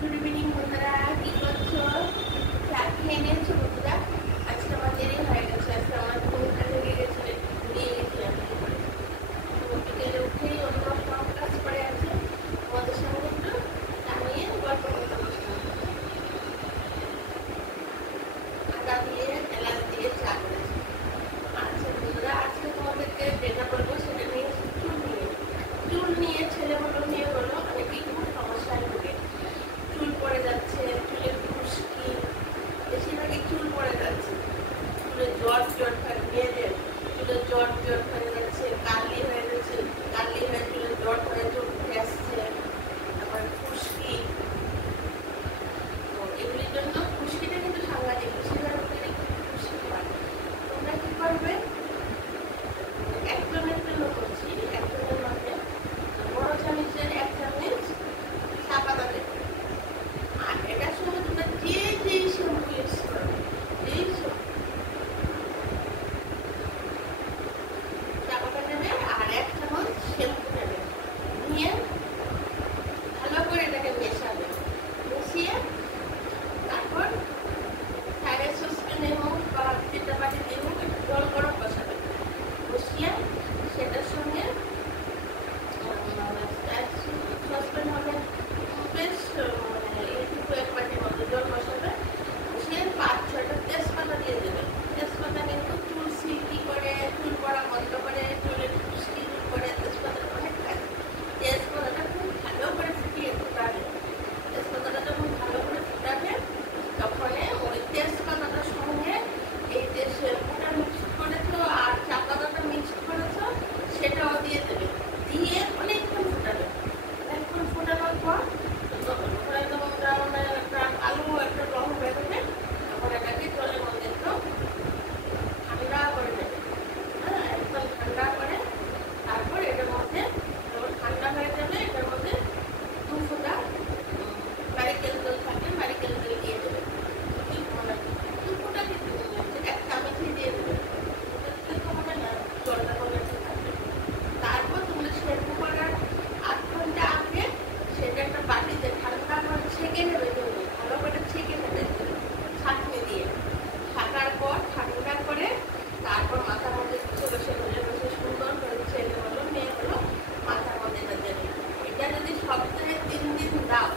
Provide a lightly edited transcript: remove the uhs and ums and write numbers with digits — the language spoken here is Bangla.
গুড ইভিনিং বন্ধুরা, কি করছো? চা খেয়ে নিয়েছো বন্ধুরা? আজকে আমার দেরি হয়ে গেছে। আজকে আমার পরীক্ষা লেগে গেছিল, একটু ঘুরিয়ে গেছিলাম। বিকেলে উঠেই অন্য সব কাজ করে আছে, আমাদের সঙ্গে একটু নামিয়ে গল্প করতে বসলাম। আদা দিয়ে এলাচ দিয়ে চা করেছি। আচ্ছা বন্ধুরা, আজকে তোমাদেরকে যেটা বলবো সেটা নিয়ে চুল নিয়ে ছেলে বলো মেয়ে বলো অনেকেই খুব সমস্যায় ভোগে। চুল পড়ে যাচ্ছে, চুলের খুশকি, বেশিরভাগই চুল পড়ে যাচ্ছে, চুলের জট মেয়েদের চুলের জট হয়ে যাচ্ছে, কার্লি হয়ে যাচ্ছে, কার্লি হয়ে চুলের জট হয়ে চুল উঠে আসছে, তারপর খুশকি। তো এগুলির জন্য খুশকিটা কিন্তু সাংঘাতিক, বেশিরভাগ লোকেরই খুশকি হয়। তোমরা কি করবে? একজনের জন্য করছি, একজনের মধ্যে বড় চামচের 1 চামচ চা পাতা দেবে। আর এটার সঙ্গে তোমরা যেই শ্যাম্পু ইউজ করো, যেই চা পাতা নেবে আর 1 চামচ শ্যাম্পু নেবে, নিয়ে ভালো করে এটাকে মেশাবে। মিশিয়ে তারপর ফ্রাইড সসপ্যানে হোক বা যেটা বাটি দিয়ে হোক একটু জল গরম বসাবে। বসিয়ে সেটার সঙ্গে সসপ্যান হবে বেশ এইটুকু 1 বাটির মতো জল বসাবে। বসিয়ে 5-6টা তেজপাতা দিয়ে দেবে। তেজপাতা কিন্তু চুল সিল্কি করে, চুল পড়া বন্ধ করে, চুলের খুশকি দূর করে। তেজপাতার অনেক কাজ। তেজপাতাটা খুব ভালো করে ফুটাবে। তেজপাতাটা যখন ভালো করে ফুটাবে তখন ওই তেজপাতাটার সঙ্গে এই যে শ্যাম্পুটা মিক্স করেছো আর চা পাতাটা মিক্স করেছো সেটাও দিয়ে দেবে। দিয়ে অনেকক্ষণ ফুটাবে। অনেকক্ষণ ফোটানোর পর একদম আলু একটা রং বেরোবে, তখন এটাকে জলের মধ্যে একটু ঠান্ডা করে নেবে। হ্যাঁ, একদম ঠান্ডা করে তারপর এটার মধ্যে যখন ঠান্ডা হয়ে যাবে এটার মধ্যে 2 ফোঁটা নারিকেল তেল থাকে, নারিকেল তেল দিয়ে দেবে। 2 ফোঁটা কিন্তু 1 চামচই দিয়ে দেবে, তো হবে না, জলটা কমে থাকবে। তারপর তোমরা শ্যাম্পু করার 8 ঘন্টা আগে সেটা একটা বাটিতে ঠান্ডা করে ছেঁকে নেবে। তুমি ভালো করে ছেঁকে নেবে ছাঁকনি দিয়ে। ছাকার পর ঠান্ডা করে তারপর মাথার মধ্যে বসে সুন্দর করে ছেলে হলো মেয়ে হলো মাথার মধ্যে এটা দেবে। এটা যদি সপ্তাহে 3 দিন দাও